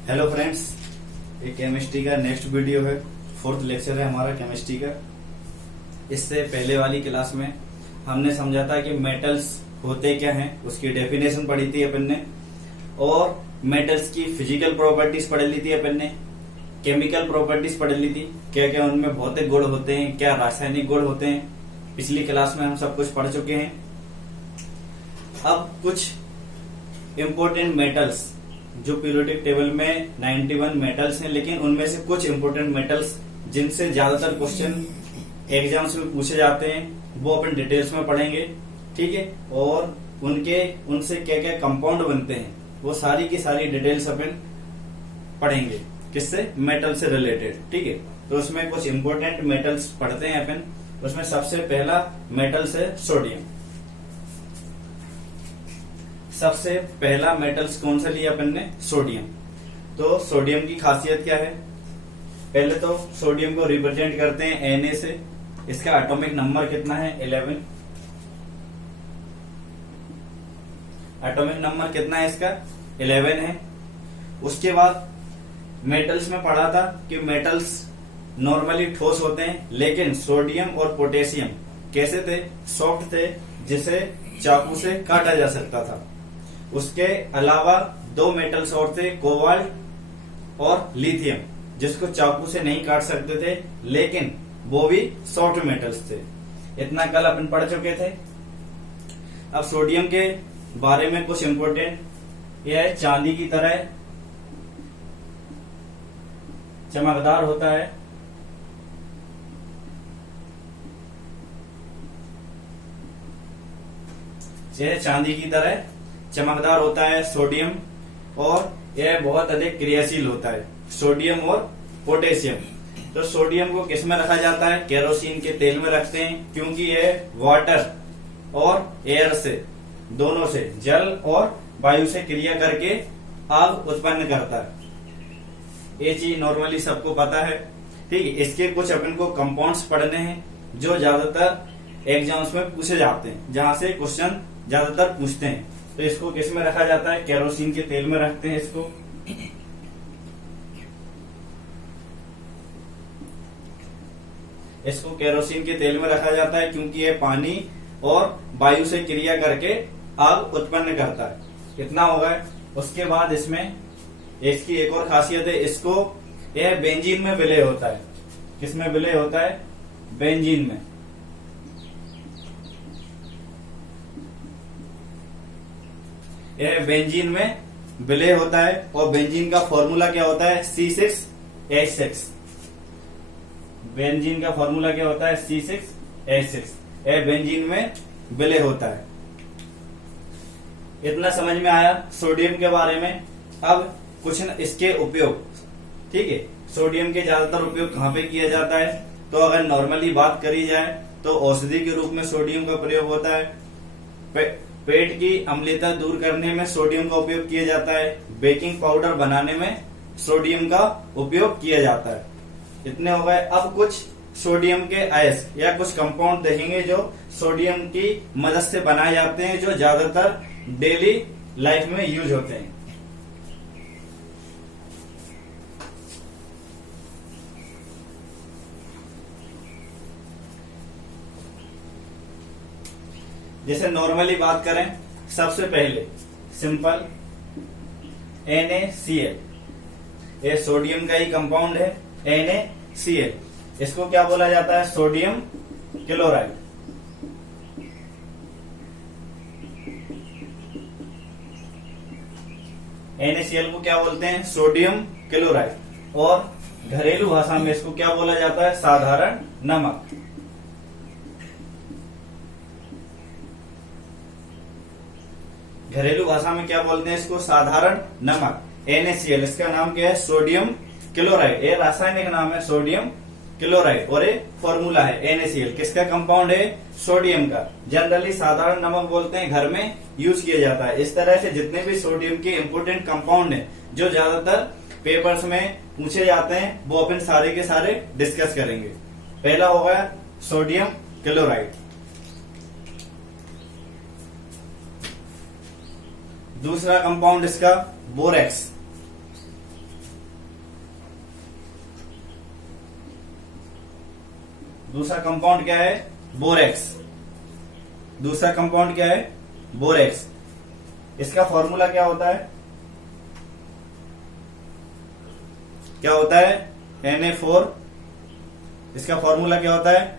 Hello friends, ये chemistry का next video है। फोर्थ लेक्चर है हमारा केमिस्ट्री का। इससे पहले वाली क्लास में हमने समझा था कि मेटल्स होते क्या हैं, उसकी डेफिनेशन पढ़ी थी अपन ने, और मेटल्स की फिजिकल प्रॉपर्टीज पढ़ ली थी अपन ने, केमिकल प्रॉपर्टीज पढ़ ली थी, क्या क्या उनमें भौतिक गुण होते हैं, क्या रासायनिक गुण होते हैं। पिछली क्लास में हम सब कुछ पढ़ चुके हैं। अब कुछ इम्पोर्टेंट मेटल्स जो पीरियोडिक टेबल में 91 मेटल्स हैं, लेकिन उनमें से कुछ इम्पोर्टेंट मेटल्स जिनसे ज्यादातर क्वेश्चन एग्जाम्स में पूछे जाते हैं वो अपन डिटेल्स में पढ़ेंगे, ठीक है। और उनसे क्या क्या कंपाउंड बनते हैं वो सारी की सारी डिटेल्स अपन पढ़ेंगे, किससे, मेटल से रिलेटेड, ठीक है। तो उसमें कुछ इम्पोर्टेंट मेटल्स पढ़ते हैं अपन। उसमें सबसे पहला मेटल्स है सोडियम। सबसे पहला मेटल्स कौन सा लिया अपन ने, सोडियम। तो सोडियम की खासियत क्या है, पहले तो सोडियम को रिप्रेजेंट करते हैं Na से। इसका एटॉमिक नंबर कितना है, 11। एटॉमिक नंबर कितना है इसका, 11 है। उसके बाद मेटल्स में पढ़ा था कि मेटल्स नॉर्मली ठोस होते हैं, लेकिन सोडियम और पोटेशियम कैसे थे, सॉफ्ट थे, जिसे चाकू से काटा जा सकता था। उसके अलावा दो मेटल्स और थे, कोबाल्ट और लिथियम, जिसको चाकू से नहीं काट सकते थे, लेकिन वो भी सॉफ्ट मेटल्स थे। इतना कल अपन पढ़ चुके थे। अब सोडियम के बारे में कुछ इम्पोर्टेंट, यह है चांदी की तरह चमकदार होता है। यह चांदी की तरह चमकदार होता है सोडियम, और यह बहुत अधिक क्रियाशील होता है, सोडियम और पोटेशियम। तो सोडियम को किस में रखा जाता है, केरोसिन के तेल में रखते हैं, क्योंकि यह वाटर और एयर से, दोनों से, जल और वायु से क्रिया करके आग उत्पन्न करता है। ये चीज नॉर्मली सबको पता है, ठीक है। इसके कुछ अपन को कंपाउंड्स पढ़ने हैं जो ज्यादातर एग्जाम्स में पूछे जाते हैं, जहां से क्वेश्चन ज्यादातर पूछते हैं। तो इसको किस में रखा जाता है, केरोसिन के तेल में रखते हैं इसको केरोसिन के तेल में रखा जाता है, क्योंकि ये पानी और वायु से क्रिया करके आग उत्पन्न करता है। इतना होगा। उसके बाद इसमें इसकी एक और खासियत है, इसको यह बेंजीन में विलय होता है। किसमें विलय होता है, बेंजीन में। यह बेंजीन में विलय होता है, और बेंजीन का फॉर्मूला क्या होता है, C6H6। बेंजीन का फॉर्मूला क्या होता है, C6H6। यह बेंजीन में विलय होता है। इतना समझ में आया सोडियम के बारे में। अब कुछ न इसके उपयोग, ठीक है। सोडियम के ज्यादातर उपयोग कहाँ पे किया जाता है, तो अगर नॉर्मली बात करी जाए तो औषधि के रूप में सोडियम का प्रयोग होता है। पेट की अम्लता दूर करने में सोडियम का उपयोग किया जाता है। बेकिंग पाउडर बनाने में सोडियम का उपयोग किया जाता है। इतने हो गए। अब कुछ सोडियम के आयस या कुछ कंपाउंड देखेंगे जो सोडियम की मदद से बनाए जाते हैं, जो ज्यादातर डेली लाइफ में यूज होते हैं। जैसे नॉर्मली बात करें, सबसे पहले सिंपल NaCl, ये सोडियम का ही कंपाउंड है, NaCl। इसको क्या बोला जाता है, सोडियम क्लोराइड। NaCl को क्या बोलते हैं, सोडियम क्लोराइड। और घरेलू भाषा में इसको क्या बोला जाता है, साधारण नमक। घरेलू भाषा में क्या बोलते हैं इसको, साधारण नमक, NaCl। इसका नाम क्या है, सोडियम क्लोराइड। ये रासायनिक नाम है सोडियम क्लोराइड, और ये फॉर्मूला है NaCl। किसका कंपाउंड है, सोडियम का। जनरली साधारण नमक बोलते हैं, घर में यूज किया जाता है। इस तरह से जितने भी सोडियम के इंपोर्टेंट कंपाउंड है जो ज्यादातर पेपर्स में पूछे जाते हैं, वो अपन सारे के सारे डिस्कस करेंगे। पहला होगा सोडियम क्लोराइड। दूसरा कंपाउंड इसका बोरेक्स, दूसरा कंपाउंड क्या है? बोरेक्स। दूसरा कंपाउंड क्या है? बोरेक्स। इसका फॉर्मूला क्या होता है? क्या होता है? Na4। इसका फॉर्मूला क्या होता है?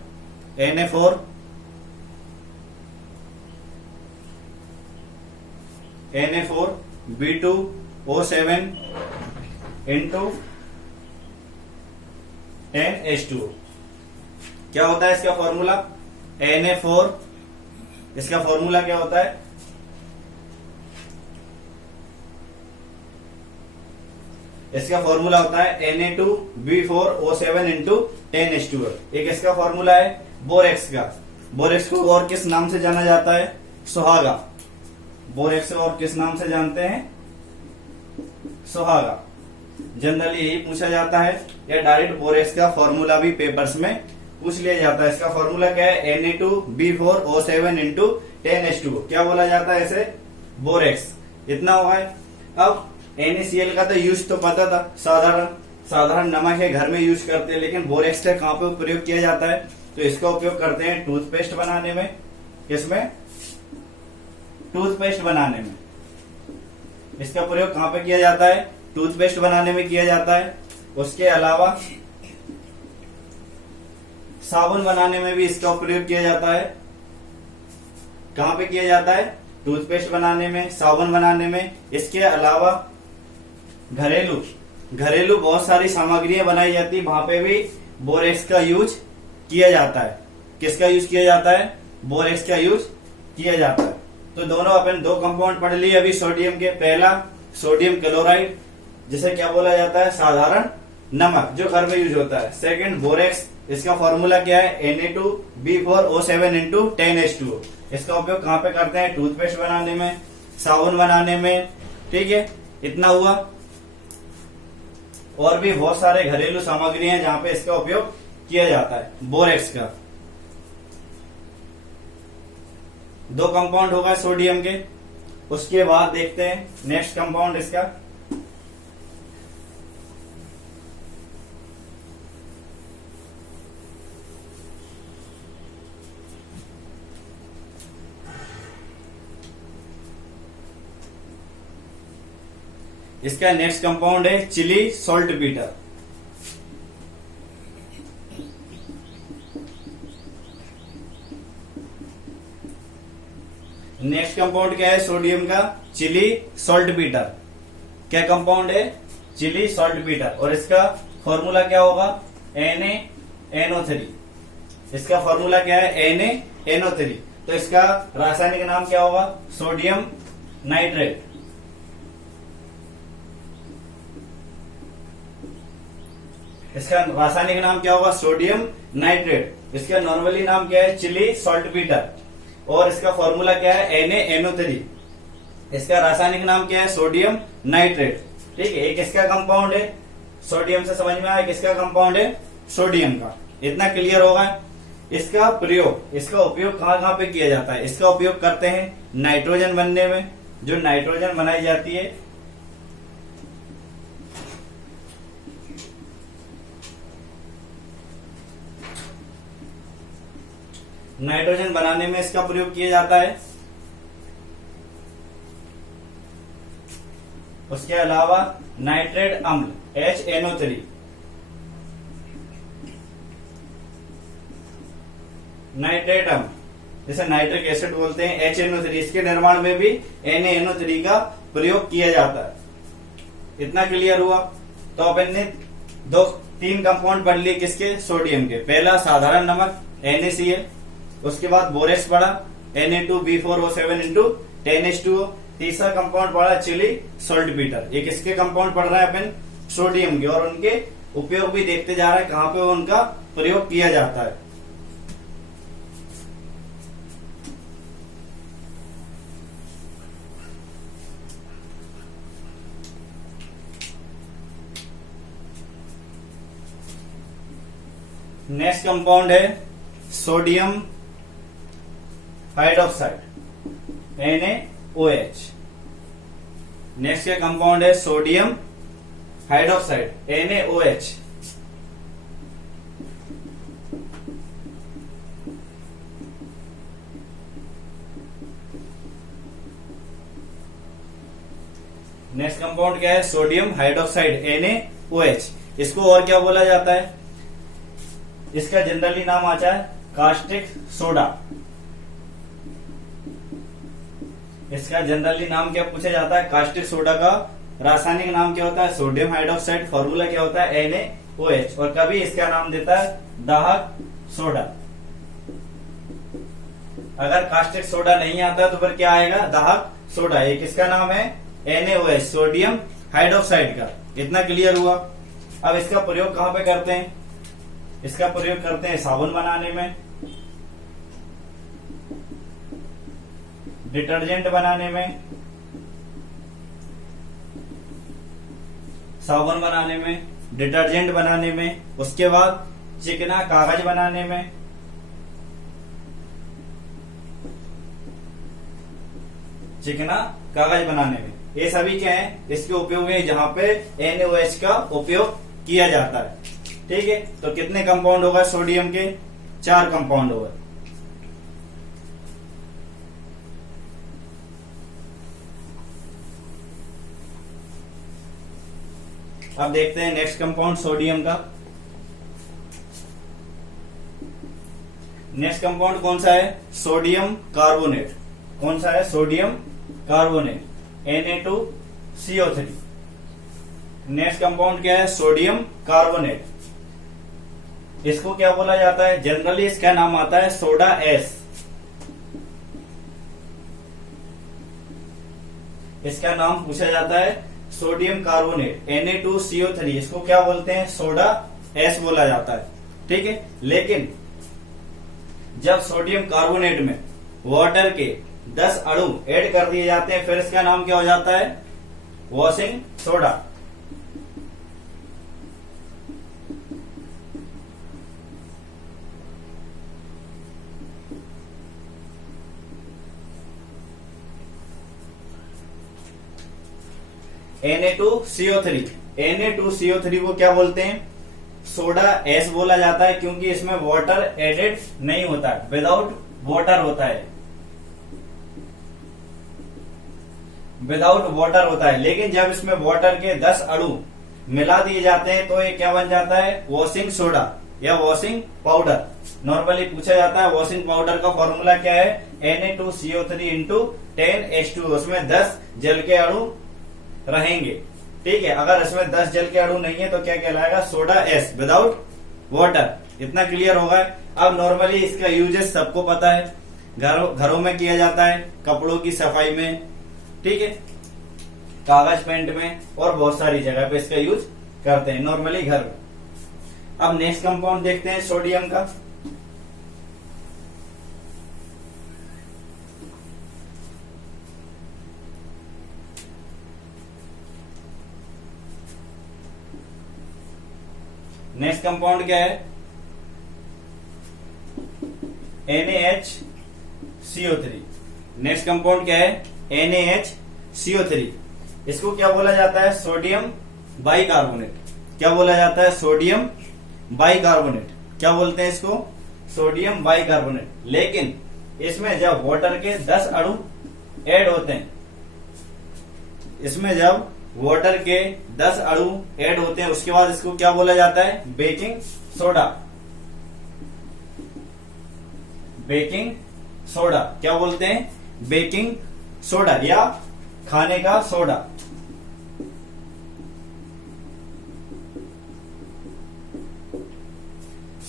Na4 B2O7 into 10H2O। क्या होता है इसका फॉर्मूला? Na4, इसका फॉर्मूला क्या होता है? इसका फॉर्मूला होता है Na2B4O7 into 10H2O। एक इसका फॉर्मूला है बोरेक्स का। बोरेक्स को और किस नाम से जाना जाता है? सुहागा। बोरेक्स को और किस नाम से जानते हैं? सुहागा। जनरली यही पूछा जाता है, या डायरेक्ट बोरेक्स का फॉर्मूला भी पेपर्स में पूछ लिया जाता है। इसका फॉर्मूला क्या है? Na2B4O7 into 10H2O। क्या बोला जाता है इसे? बोरेक्स। इतना हुआ है। अब NaCl का तो यूज तो पता था, साधारण नमक है, घर में यूज करते हैं। लेकिन बोरेक्स का कहां पे प्रयोग किया जाता है? तो इसका उपयोग करते हैं टूथपेस्ट बनाने में। किसमें? टूथपेस्ट बनाने में। इसका प्रयोग कहां पे किया जाता है? टूथपेस्ट बनाने में किया जाता है। उसके अलावा साबुन बनाने में भी इसका प्रयोग किया जाता है। कहां पे किया जाता है? टूथपेस्ट बनाने में, साबुन बनाने में। इसके अलावा घरेलू बहुत सारी सामग्रियां बनाई जाती है, वहां पे भी बोरेक्स का यूज किया जाता है। किसका यूज किया जाता है? बोरेक्स का यूज किया जाता है। तो दोनों अपन दो कंपाउंड पढ़ लिए अभी सोडियम के। पहला सोडियम क्लोराइड, जिसे क्या बोला जाता है? साधारण नमक, जो घर में यूज होता है। सेकंड बोरेक्स, इसका फॉर्मूला क्या है? Na2B4O7 into 10H2O। इसका उपयोग कहां पे करते हैं? टूथपेस्ट बनाने में, साबुन बनाने में। ठीक है, इतना हुआ। और भी बहुत सारे घरेलू सामग्री हैं जहां पे इसका उपयोग किया जाता है बोरेक्स का। दो कंपाउंड होगा सोडियम के। उसके बाद देखते हैं नेक्स्ट कंपाउंड इसका। इसका नेक्स्ट कंपाउंड है चिली सॉल्टपीटर। नेक्स्ट कंपाउंड क्या है सोडियम का? Chile saltpetre. क्या कंपाउंड है? Chile saltpetre. और इसका फॉर्मूला क्या होगा? NaNO3। इसका फॉर्मूला क्या है? NaNO3। तो इसका रासायनिक नाम क्या होगा? Sodium nitrate. इसका रासायनिक नाम क्या होगा? Sodium nitrate. इसका नॉर्मली नाम क्या है? Chile saltpetre. और इसका फॉर्मूला क्या है? NaNO3। इसका रासायनिक नाम क्या है? Sodium nitrate. ठीक है, एक इसका कंपाउंड है। सोडियम से समझ में आया किसका कंपाउंड है? सोडियम का। इतना क्लियर होगा। इसका उपयोग कहां कहां पे किया जाता है? इसका उपयोग करते हैं नाइट्रोजन बनने में। जो नाइट्रोजन बनाई जाती है, नाइट्रोजन बनाने में इसका प्रयोग किया जाता है। उसके अलावा नाइट्रेट अम्ल HNO3, नाइट्रेट अम्ल जैसे नाइट्रिक एसिड बोलते हैं, HNO3, इसके निर्माण में भी NaNO3 का प्रयोग किया जाता है। इतना क्लियर हुआ। तो अपन ने तीन कंपाउंड पढ़ लिए किसके? सोडियम के। पहला साधारण नमक NaCl, उसके बाद बोरेक्स पढ़ा Na2B4O7 into 10H2O। तीसरा कंपाउंड पढ़ा चिली सॉल्टपीटर। एक इसके कंपाउंड पढ़ रहा है अपन सोडियम के, और उनके उपयोग भी देखते जा रहा है कहां पे उनका प्रयोग किया जाता है। नेक्स्ट कंपाउंड है सोडियम हाइड्रोक्साइड NaOH। नेक्स्ट का कंपाउंड है sodium hydroxide NaOH। Next compound क्या है? Sodium hydroxide NaOH। इसको और क्या बोला जाता है? इसका जनरली नाम आता है कास्टिक सोडा। इसका जनरली नाम क्या पूछा जाता है? कास्टिक सोडा का रासायनिक नाम क्या होता है? Sodium hydroxide. फॉर्मूला क्या होता है? NaOH। और कभी इसका नाम देता है दाहक सोडा। अगर कास्टिक सोडा नहीं आता तो फिर क्या आएगा? दाहक सोडा। एक इसका नाम है NaOH, सोडियम हाइड्रोक्साइड का। इतना क्लियर हुआ। अब इसका प्रयोग कहां पे करते हैं? इसका प्रयोग करते हैं साबुन बनाने में, डिटर्जेंट बनाने में, साबुन बनाने में, डिटर्जेंट बनाने में, उसके बाद चिकना कागज बनाने में, चिकना कागज बनाने में। ये सभी क्या है? इसके उपयोग है जहां पे NaOH का उपयोग किया जाता है। ठीक है, तो कितने कंपाउंड होगा सोडियम के? 4 कंपाउंड होगा। अब देखते हैं नेक्स्ट कंपाउंड सोडियम का। नेक्स्ट कंपाउंड कौन सा है? Sodium carbonate. कौन सा है? Sodium carbonate Na2CO3। Next compound क्या है? Sodium carbonate. इसको क्या बोला जाता है? जनरली इसका नाम आता है सोडा एस। इसका नाम पूछा जाता है सोडियम कार्बोनेट Na2CO3। इसको क्या बोलते हैं? सोडा एस बोला जाता है। ठीक है, लेकिन जब सोडियम कार्बोनेट में वाटर के 10 अणु ऐड कर दिए जाते हैं फिर इसका नाम क्या हो जाता है? Washing soda. Na2CO3। Na2CO3 को क्या बोलते हैं? सोडा एस बोला जाता है क्योंकि इसमें वाटर एडेड नहीं होता है, विदाउट वाटर होता है, विदाउट वाटर होता है। लेकिन जब इसमें वाटर के 10 अणु मिला दिए जाते हैं तो ये क्या बन जाता है? वॉशिंग सोडा या वॉशिंग पाउडर। नॉर्मली पूछा जाता है वॉशिंग पाउडर का फॉर्मूला क्या है? Na2CO3 into 10H2। उसमें 10 जल के अणु रहेंगे। ठीक है, अगर इसमें 10 जल के अणु नहीं है तो क्या कहलाएगा? Soda S without water. इतना क्लियर होगा। अब नॉर्मली इसका यूजेस सबको पता है, घरों में किया जाता है, कपड़ों की सफाई में, ठीक है, कागज पेंट में और बहुत सारी जगह पे इसका यूज करते हैं नॉर्मली घर में। अब नेक्स्ट कंपाउंड देखते हैं सोडियम का। नेक्स्ट कंपाउंड क्या है? NaHCO3। नेक्स्ट कंपाउंड क्या है? NaHCO3। इसको क्या बोला जाता है? Sodium bicarbonate. क्या बोला जाता है? Sodium bicarbonate. क्या बोलते हैं इसको? Sodium bicarbonate. लेकिन इसमें जब वाटर के 10 अणु ऐड होते हैं, इसमें जब वाटर के 10 अणु ऐड होते हैं उसके बाद इसको क्या बोला जाता है? Baking soda. बेकिंग सोडा क्या बोलते हैं? बेकिंग सोडा या खाने का सोडा।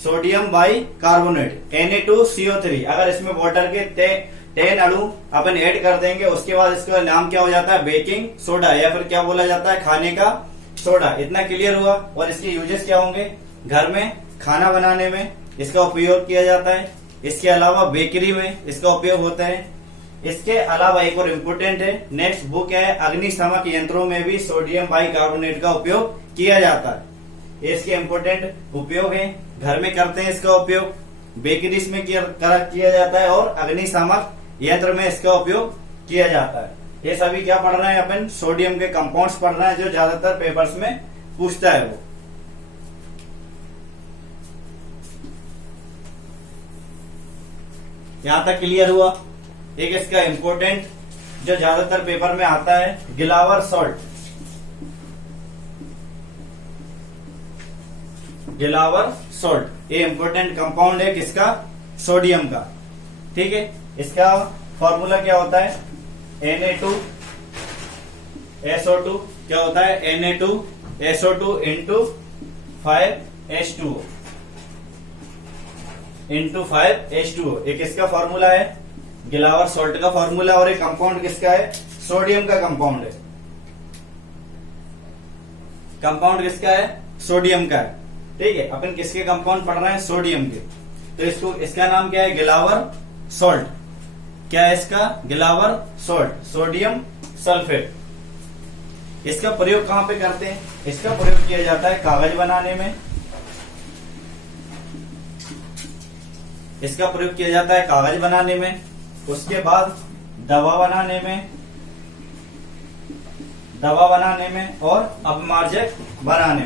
Sodium bicarbonate Na2CO3। अगर इसमें वाटर के 10 अणु अपन ऐड कर देंगे उसके बाद इसका नाम क्या हो जाता है? बेकिंग सोडा या फिर क्या बोला जाता है? खाने का सोडा। इतना क्लियर हुआ। और इसके यूजेस क्या होंगे? घर में खाना बनाने में इसका उपयोग किया जाता है। इसके अलावा बेकरी में इसका उपयोग होता है। इसके अलावा एक और इम्पोर्टेंट है, नेक्स्ट बुक है, अग्निशामक यंत्रों में भी सोडियम बाइकार्बोनेट का उपयोग किया जाता है। इसके इम्पोर्टेंट उपयोग है। घर में करते हैं इसका उपयोग, बेकरीज में किया जाता है और अग्निशामक यंत्र में इसका उपयोग किया जाता है। ये सभी क्या पढ़ रहे हैं अपन? सोडियम के कंपाउंड्स पढ़ रहे हैं जो ज्यादातर पेपर्स में पूछता है वो। यहां तक क्लियर हुआ। एक इसका इम्पोर्टेंट जो ज्यादातर पेपर में आता है, गिलावर सॉल्ट। गिलावर सोल्ट। ये इंपॉर्टेंट कंपाउंड है किसका? सोडियम का। ठीक है, इसका फॉर्मूला क्या होता है? Na2SO2 क्या होता है? Na2SO2 into 5H2O into 5H2O। एक किसका फॉर्मूला है? गिलावर सोल्ट का फॉर्मूला। और एक कंपाउंड किसका है? सोडियम का कंपाउंड है। कंपाउंड किसका है? सोडियम का है। ठीक है, अपन किसके कंपाउंड पढ़ रहे हैं? सोडियम के। तो इसका नाम क्या है? गिलावर सोल्ट। क्या है इसका? गिलावर सोल्ट, सोडियम सल्फेट। इसका प्रयोग कहां पे करते हैं? इसका प्रयोग किया जाता है कागज बनाने में। इसका प्रयोग किया जाता है कागज बनाने में, उसके बाद दवा बनाने में और अपमार्जक बनाने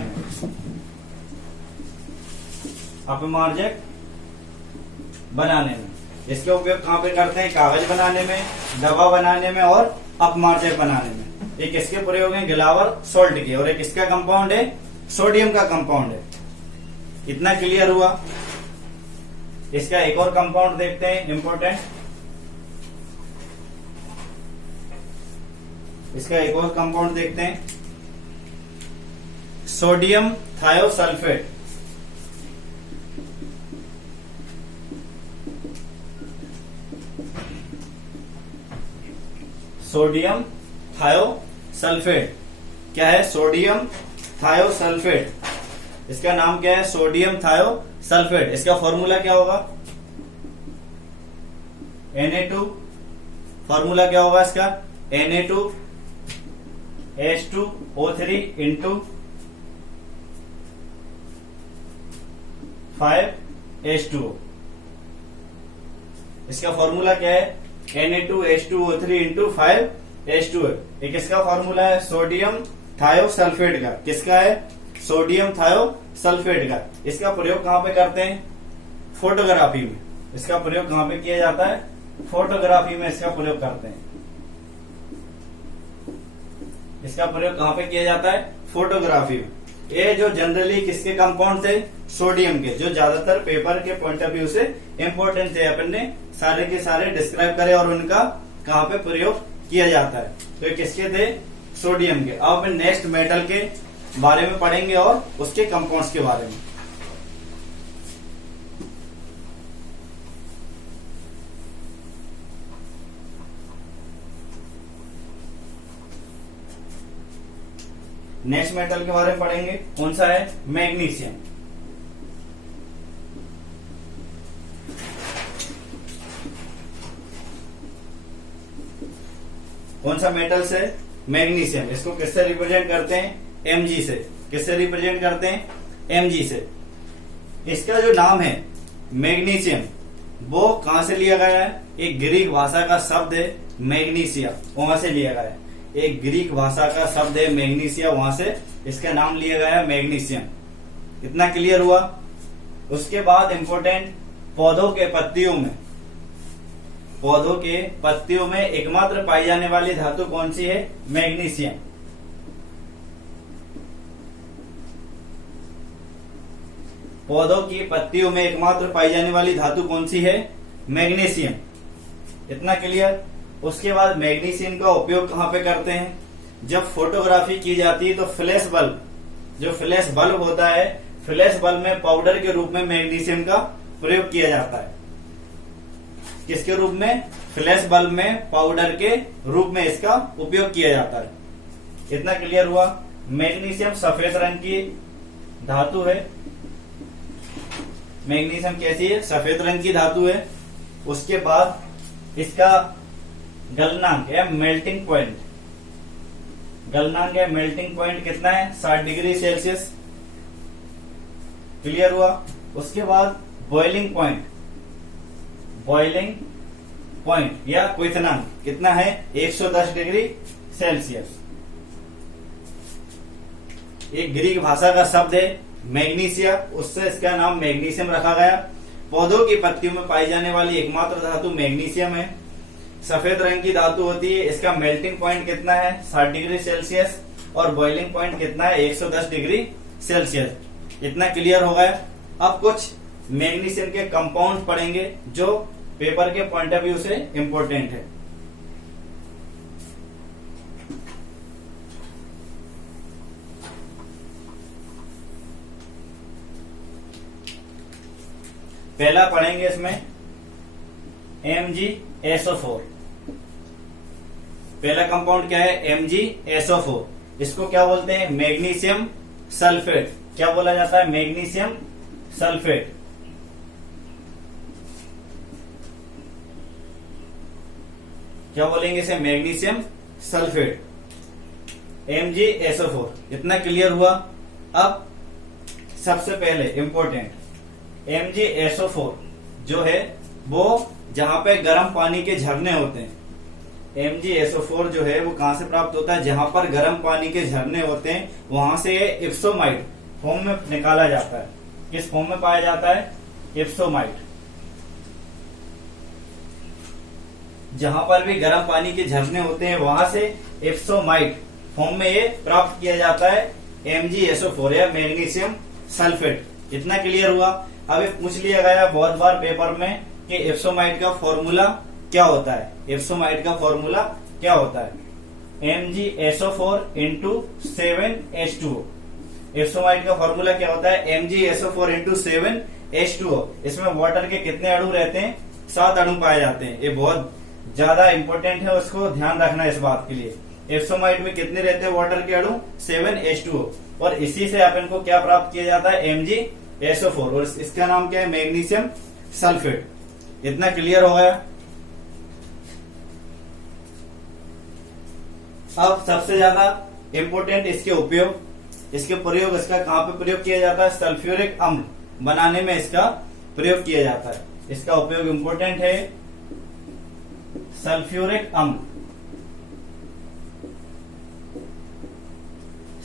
में। इसका उपयोग कहां पे करते हैं? कागज बनाने में, दवा बनाने में और अपमार्जक बनाने में। एक इसके प्रयोग है गिलावर सोल्ट के, और एक इसका कंपाउंड है सोडियम का कंपाउंड है। इतना क्लियर हुआ? इसका एक और कंपाउंड देखते हैं इंपॉर्टेंट। इसका एक और कंपाउंड देखते हैं, सोडियम थायोसल्फेट। सोडियम थायोसल्फेट क्या है? Sodium thiosulphate. इसका नाम क्या है? Sodium thiosulphate. इसका फॉर्मूला क्या होगा? Na2। फॉर्मूला क्या होगा इसका? Na2H2O3 into 5H2O। इसका फॉर्मूला क्या है? Na2H2O3 into 5H2O। एक इसका फॉर्मूला है सोडियम थायोसल्फेट का। किसका है? सोडियम थायोसल्फेट का। इसका प्रयोग कहां पे करते हैं? फोटोग्राफी में। इसका प्रयोग कहां पे किया जाता है? फोटोग्राफी में इसका प्रयोग करते हैं। इसका प्रयोग कहां पे किया जाता है? फोटोग्राफी में। ये जो जनरली किसके कंपाउंड थे? सोडियम के, जो ज्यादातर पेपर के पॉइंट ऑफ व्यू से इंपॉर्टेंट थे। अपन ने सारे के सारे डिस्क्राइब करे और उनका कहां पे प्रयोग किया जाता है। तो ये किसके थे? सोडियम के। अब अपन नेक्स्ट मेटल के बारे में पढ़ेंगे और उसके कंपाउंड्स के बारे में। नेक्स्ट मेटल के बारे में पढ़ेंगे, कौन सा है? मैग्नीशियम। कौन सा मेटल से? मैग्नीशियम। इसको किससे रिप्रेजेंट करते हैं? Mg से। किससे रिप्रेजेंट करते हैं? Mg से। इसका जो नाम है मैग्नीशियम, वो कहां से लिया गया है? एक ग्रीक भाषा का शब्द है मैग्नीशिया, वहां से लिया गया है। एक ग्रीक भाषा का शब्द है मैग्नीशिया, वहां से इसका नाम लिया गया है मैग्नीशियम। इतना क्लियर हुआ? उसके बाद इंपॉर्टेंट, पौधों के पत्तियों में एकमात्र पाई जाने वाली धातु कौन सी है? मैग्नीशियम। पौधों की पत्तियों में एकमात्र पाई जाने वाली धातु कौन सी है? मैग्नीशियम। इतना क्लियर? उसके बाद मैग्नीशियम का उपयोग कहां पे करते हैं? जब फोटोग्राफी की जाती है तो फ्लैश बल्ब, जो फ्लैश बल्ब होता है, फ्लैश बल्ब में पाउडर के रूप में मैग्नीशियम का प्रयोग किया जाता है। किसके रूप में? फ्लैश बल्ब में पाउडर के रूप में इसका उपयोग किया जाता है। इतना क्लियर हुआ? मैग्नीशियम सफेद रंग की धातु है। मैग्नीशियम कैसी है? सफेद रंग की धातु है। उसके बाद इसका गलनांक या मेल्टिंग पॉइंट, मेल्टिंग पॉइंट कितना है? 60 डिग्री सेल्सियस। क्लियर हुआ? उसके बाद बॉइलिंग पॉइंट या क्वथनांक कितना है? 110 डिग्री सेल्सियस। एक ग्रीक भाषा का शब्द है मैग्नीशिया, उससे इसका नाम मैग्नीशियम रखा गया। पौधों की पत्तियों में पाई जाने वाली एकमात्र धातु मैग्नीशियम है। सफेद रंग की धातु होती है। इसका मेल्टिंग पॉइंट कितना है? 60 डिग्री सेल्सियस। और बॉइलिंग पॉइंट कितना है? 110 डिग्री सेल्सियस। इतना क्लियर हो गया। अब कुछ मैग्नीशियम के कंपाउंड पढ़ेंगे जो पेपर के पॉइंट ऑफ व्यू से इंपॉर्टेंट है। पहला पढ़ेंगे इसमें MgSO4। पहला कंपाउंड क्या है? MgSO4। इसको क्या बोलते हैं? Magnesium sulphate. क्या बोला जाता है? Magnesium sulphate. क्या बोलेंगे इसे? Magnesium sulphate, MgSO4। इतना क्लियर हुआ। अब सबसे पहले इंपॉर्टेंट, MgSO4 जो है वो जहां पे गर्म पानी के झरने होते हैं, MgSO4 जो है वो कहां से प्राप्त होता है? जहां पर गर्म पानी के झरने होते हैं वहां से ये इप्सोमाइट फॉर्म में निकाला जाता है। किस फॉर्म में पाया जाता है? इप्सोमाइट। जहां पर भी गर्म पानी के झरने होते हैं वहां से इप्सोमाइट फॉर्म में ये प्राप्त किया जाता है, MgSO4 या मैग्नीशियम सल्फेट। इतना क्लियर हुआ। अब ये पूछ लिया गया बहुत बार पेपर में कि इप्सोमाइट का फॉर्मूला क्या होता है? इप्सोमाइट का फॉर्मूला क्या होता है? MgSO4 into 7H2O। इप्सोमाइट का फॉर्मूला क्या होता है? MgSO4 into 7H2O। इसमें वाटर के कितने अणु रहते हैं? 7 अणु पाए जाते हैं। ये बहुत ज्यादा इंपॉर्टेंट है, उसको ध्यान रखना इस बात के लिए। इप्सोमाइट में कितने रहते हैं वाटर के अणु? 7H2O। और इसी से अपन को क्या प्राप्त किया जाता है? MgSO4। और इसका नाम क्या है? Magnesium sulphate. इतना क्लियर हो गया। अब सबसे ज्यादा इंपॉर्टेंट इसके उपयोग, इसके प्रयोग, इसका कहां पे प्रयोग किया जाता है? सल्फ्यूरिक अम्ल बनाने में इसका प्रयोग किया जाता है। इसका उपयोग इंपॉर्टेंट है, सल्फ्यूरिक अम्ल।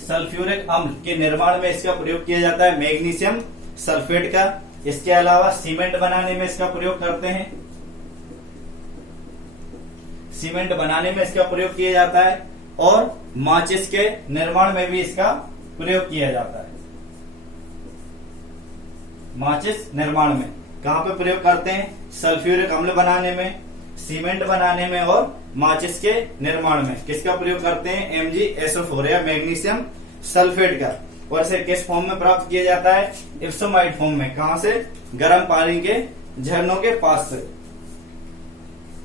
सल्फ्यूरिक अम्ल के निर्माण में इसका प्रयोग किया जाता है, मैग्नीशियम सल्फेट का। इसके अलावा सीमेंट बनाने में इसका प्रयोग करते हैं, सीमेंट बनाने में इसका प्रयोग किया जाता है। और माचिस के निर्माण में भी इसका प्रयोग किया जाता है। माचिस निर्माण में कहां पे प्रयोग करते हैं? सल्फ्यूरिक अम्ल बनाने में, सीमेंट बनाने में और माचिस के निर्माण में किसका प्रयोग करते हैं? MgSO4 या मैग्नीशियम सल्फेट का। और इसे किस फॉर्म में प्राप्त किया जाता है? इप्सोमाइट फॉर्म में। कहां से? गर्म पानी के झरनों के पास से।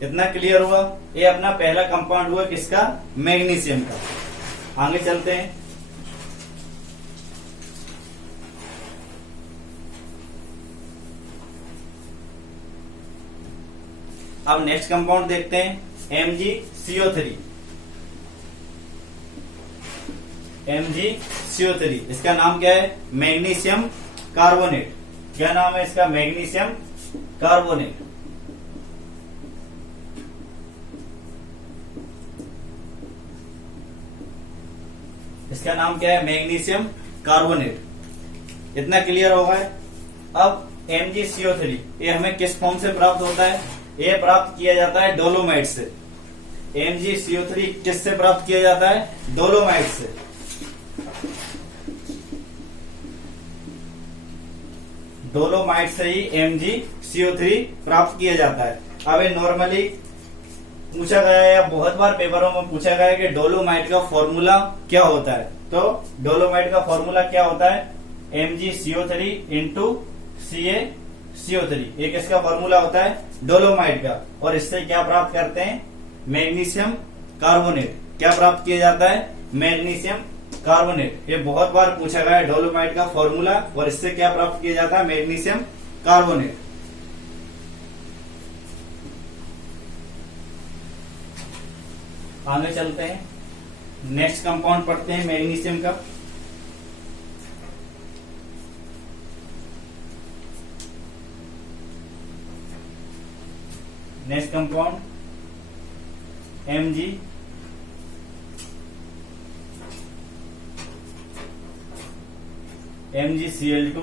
इतना क्लियर हुआ। ये अपना पहला कंपाउंड हुआ किसका? मैग्नीशियम का। आगे चलते हैं। अब नेक्स्ट कंपाउंड देखते हैं, MgCO3। MgCO3 इसका नाम क्या है? Magnesium carbonate. क्या नाम है इसका? Magnesium carbonate. इसका नाम क्या है? Magnesium carbonate. इतना क्लियर हो गया। अब MgCO3 ये हमें किस फॉर्म से प्राप्त होता है? ये प्राप्त किया जाता है डोलोमाइट से। MgCO3 किससे प्राप्त किया जाता है? डोलोमाइट से। डोलोमाइट से ही MgCO3 प्राप्त किया जाता है। अब ये नॉर्मली पूछा गया है या बहुत बार पेपरों में पूछा गया है कि डोलोमाइट का फॉर्मूला क्या होता है। तो डोलोमाइट का फॉर्मूला क्या होता है? MgCO3 into CaCO3। एक इसका फॉर्मूला होता है डोलोमाइट का। और इससे क्या प्राप्त करते हैं? Magnesium carbonate. क्या प्राप्त किया जाता है? Magnesium carbonate. ये बहुत बार पूछा गया है डोलोमाइट का फॉर्मूला और इससे क्या प्राप्त किया जाता है? Magnesium carbonate. आगे चलते हैं, नेक्स्ट कंपाउंड पढ़ते हैं मैग्नीशियम का। नेक्स्ट कंपाउंड MgCl2,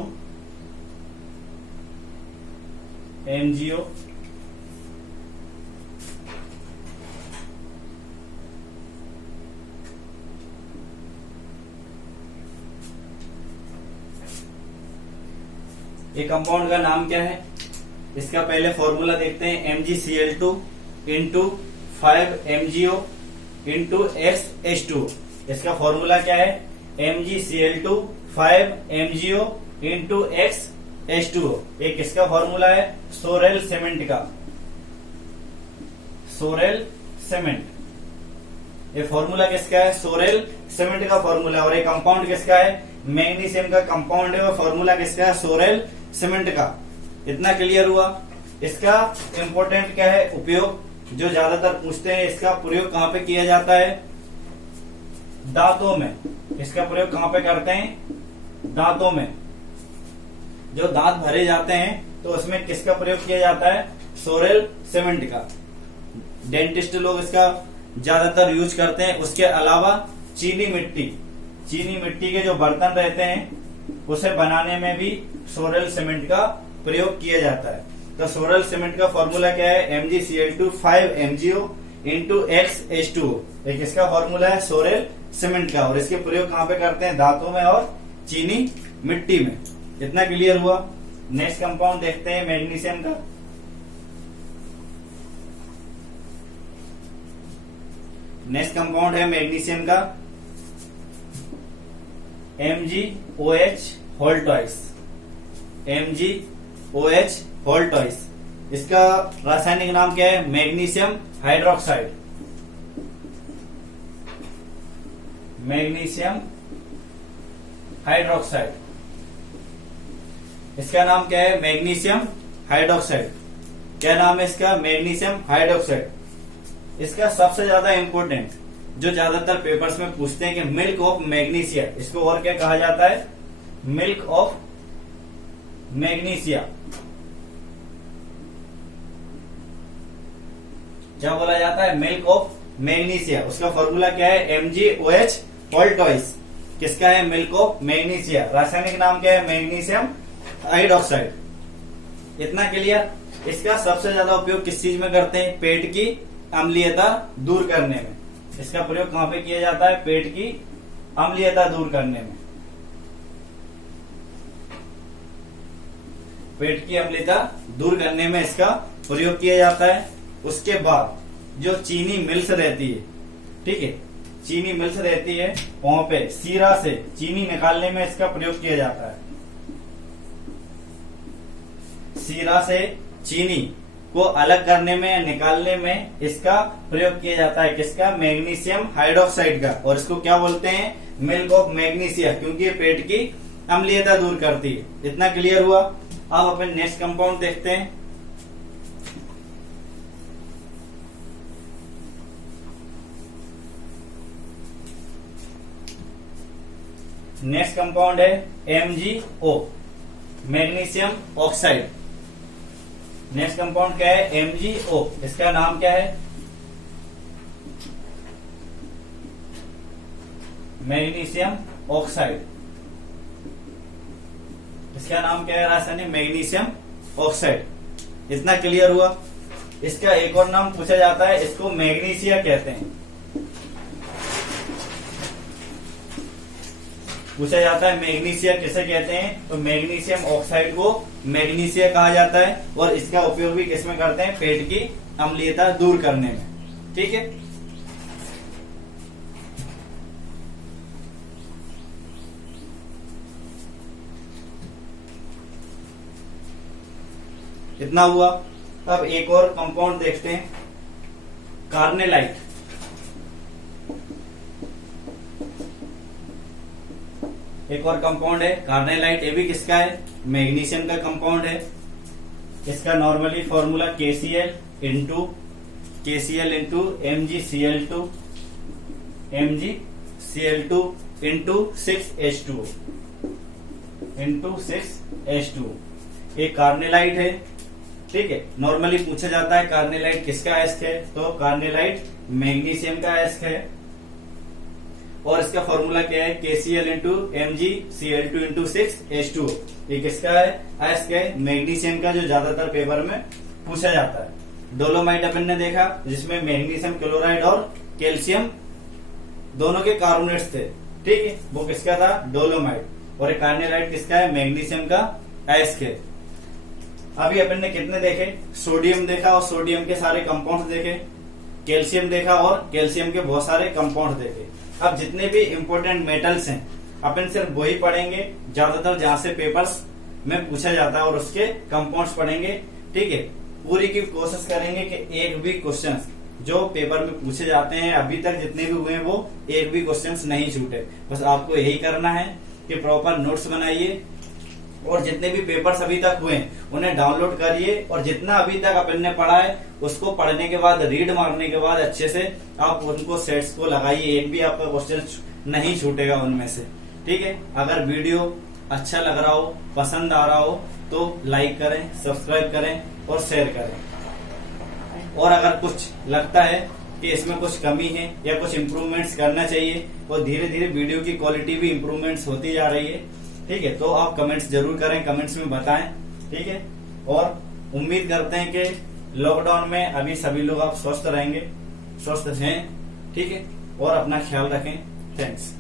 MgO, ये कंपाउंड का नाम क्या है? इसका पहले फॉर्मूला देखते हैं, MgCl2 into 5MgO into XH2। इसका फॉर्मूला क्या है? MgCl2 5MgO into XH2। एक इसका फॉर्मूला है सोरेल सीमेंट का, सोरेल सीमेंट। ये फॉर्मूला किसका है? सोरेल सीमेंट का फॉर्मूला। और ये कंपाउंड किसका है? मैग्नीशियम का कंपाउंड है और फॉर्मूला किसका है? सोरेल सीमेंट का। इतना क्लियर हुआ। इसका इंपॉर्टेंट क्या है उपयोग, जो ज्यादातर पूछते हैं, इसका प्रयोग कहां पे किया जाता है? दांतों में। इसका प्रयोग कहां पे करते हैं? दांतों में। जो दांत भरे जाते हैं तो उसमें किसका प्रयोग किया जाता है? सोरेल सीमेंट का। डेंटिस्ट लोग इसका ज्यादातर यूज करते हैं। उसके अलावा चीनी मिट्टी के जो बर्तन रहते हैं उसे बनाने में भी सोरेल सीमेंट का प्रयोग किया जाता है। तो सोरेल सीमेंट का फॉर्मूला क्या है? MgCl2 5MgO into XH2। एक इसका फॉर्मूला है सोरेल सीमेंट का। और इसके प्रयोग कहां पे करते हैं? दांतों में और चीनी मिट्टी में। इतना क्लियर हुआ। नेक्स्ट कंपाउंड देखते हैं मैग्नीशियम का। नेक्स्ट कंपाउंड है मैग्नीशियम का MgOH whole twice. MgOH whole twice. इसका रासायनिक नाम क्या है? Magnesium hydroxide. Magnesium hydroxide. इसका नाम क्या है? Magnesium hydroxide. क्या नाम है इसका? Magnesium hydroxide. इसका सबसे ज्यादा इंपॉर्टेंट, जो ज्यादातर पेपर्स में पूछते हैं कि मिल्क ऑफ मैग्नीशिया, इसको और क्या कहा जाता है? Milk of magnesia. क्या बोला जाता है? Milk of magnesia. उसका फॉर्मूला क्या है? MgOH whole twice. किसका है? Milk of magnesia. रासायनिक नाम क्या है? Magnesium hydroxide. इतना क्लियर। इसका सबसे ज्यादा उपयोग किस चीज में करते हैं? पेट की अम्लीयता दूर करने में। इसका प्रयोग कहां पे किया जाता है? पेट की अम्लीयता दूर करने में। पेट की अम्लीयता दूर करने में इसका प्रयोग किया जाता है। उसके बाद जो चीनी मिल्स रहती है, ठीक है, चीनी मिल्स रहती है, वहां पे सीरा से चीनी निकालने में इसका प्रयोग किया जाता है। सीरा से चीनी को अलग करने में या निकालने में इसका प्रयोग किया जाता है। किसका? मैग्नीशियम हाइड्रोक्साइड का। और इसको क्या बोलते हैं? मिल्क ऑफ मैग्नीशिया, क्योंकि ये पेट की अम्लीयता दूर करती है। इतना क्लियर हुआ। अब अपन नेक्स्ट कंपाउंड देखते हैं। नेक्स्ट कंपाउंड है MgO, magnesium oxide. Next compound क्या है? MgO। इसका नाम क्या है? Magnesium oxide. इसका नाम क्या है? रासायनिक मैग्नीशियम ऑक्साइड। इतना क्लियर हुआ। इसका एक और नाम पूछा जाता है, इसको मैग्नीशिया कहते हैं। पूछा जाता है मैग्नीशिया किसे कहते हैं? तो मैग्नीशियम ऑक्साइड को मैग्नीशिया कहा जाता है। और इसका उपयोग भी किसमें करते हैं? पेट की अम्लीयता दूर करने में। ठीक है। इतना हुआ। अब एक और कंपाउंड देखते हैं, कार्नेलाइट। एक और कंपाउंड है कार्नेलाइट। ये भी किसका है? मैग्नीशियम का कंपाउंड है। इसका normally formula KCl into MgCl2 into 6H2। एक कार्नेलाइट है, ठीक है। नॉर्मली पूछा जाता है कार्नेलाइट किसका एस्क है? तो कार्नेलाइट मैग्नीशियम का एस्क है। और इसका फॉर्मूला क्या है? KCl into MgCl2 into 6H2। ये किसका है? एस्क है मैग्नीशियम का, जो ज्यादातर पेपर में पूछा जाता है। डोलोमाइट अपन ने देखा, जिसमें मैग्नीशियम क्लोराइड और कैल्शियम दोनों के कार्बोनेट्स थे, ठीक है, वो किसका था? डोलोमाइट। और कार्नेलाइट किसका है? मैग्नीशियम का एस के। अभी अपन ने कितने देखे, सोडियम देखा और सोडियम के सारे कंपाउंड्स देखे, कैल्शियम देखा और कैल्शियम के बहुत सारे कंपाउंड देखे। अब जितने भी इंपॉर्टेंट मेटल्स हैं अपन सिर्फ वही पढ़ेंगे, ज्यादातर जहां से पेपर्स में पूछा जाता है, और उसके कंपाउंड्स पढ़ेंगे। ठीक है, पूरी की कोशिश करेंगे कि एक भी क्वेश्चन जो पेपर में पूछे जाते हैं अभी तक जितने भी हुए हैं वो एक भी क्वेश्चंस नहीं छूटे। बस आपको यही करना है कि प्रॉपर नोट्स बनाइए और जितने भी पेपर्स अभी तक हुए उन्हें डाउनलोड करिए, और जितना अभी तक अपन ने पढ़ा है उसको पढ़ने के बाद, रीड मारने के बाद अच्छे से आप उनको सेट्स को लगाइए, एक भी आपका क्वेश्चन नहीं छूटेगा उनमें से। ठीक है, अगर वीडियो अच्छा लग रहा हो, पसंद आ रहा हो तो लाइक करें, सब्सक्राइब करें और शेयर करें। और अगर कुछ लगता है कि इसमें कुछ कमी है या कुछ इम्प्रूवमेंट्स करना चाहिए, और धीरे धीरे वीडियो की क्वालिटी भी इम्प्रूवमेंट्स होती जा रही है, ठीक है, तो आप कमेंट्स जरूर करें, कमेंट्स में बताएं। ठीक है, और उम्मीद करते हैं कि लॉकडाउन में अभी सभी लोग आप स्वस्थ रहेंगे, स्वस्थ हैं। ठीक है, और अपना ख्याल रखें। थैंक्स।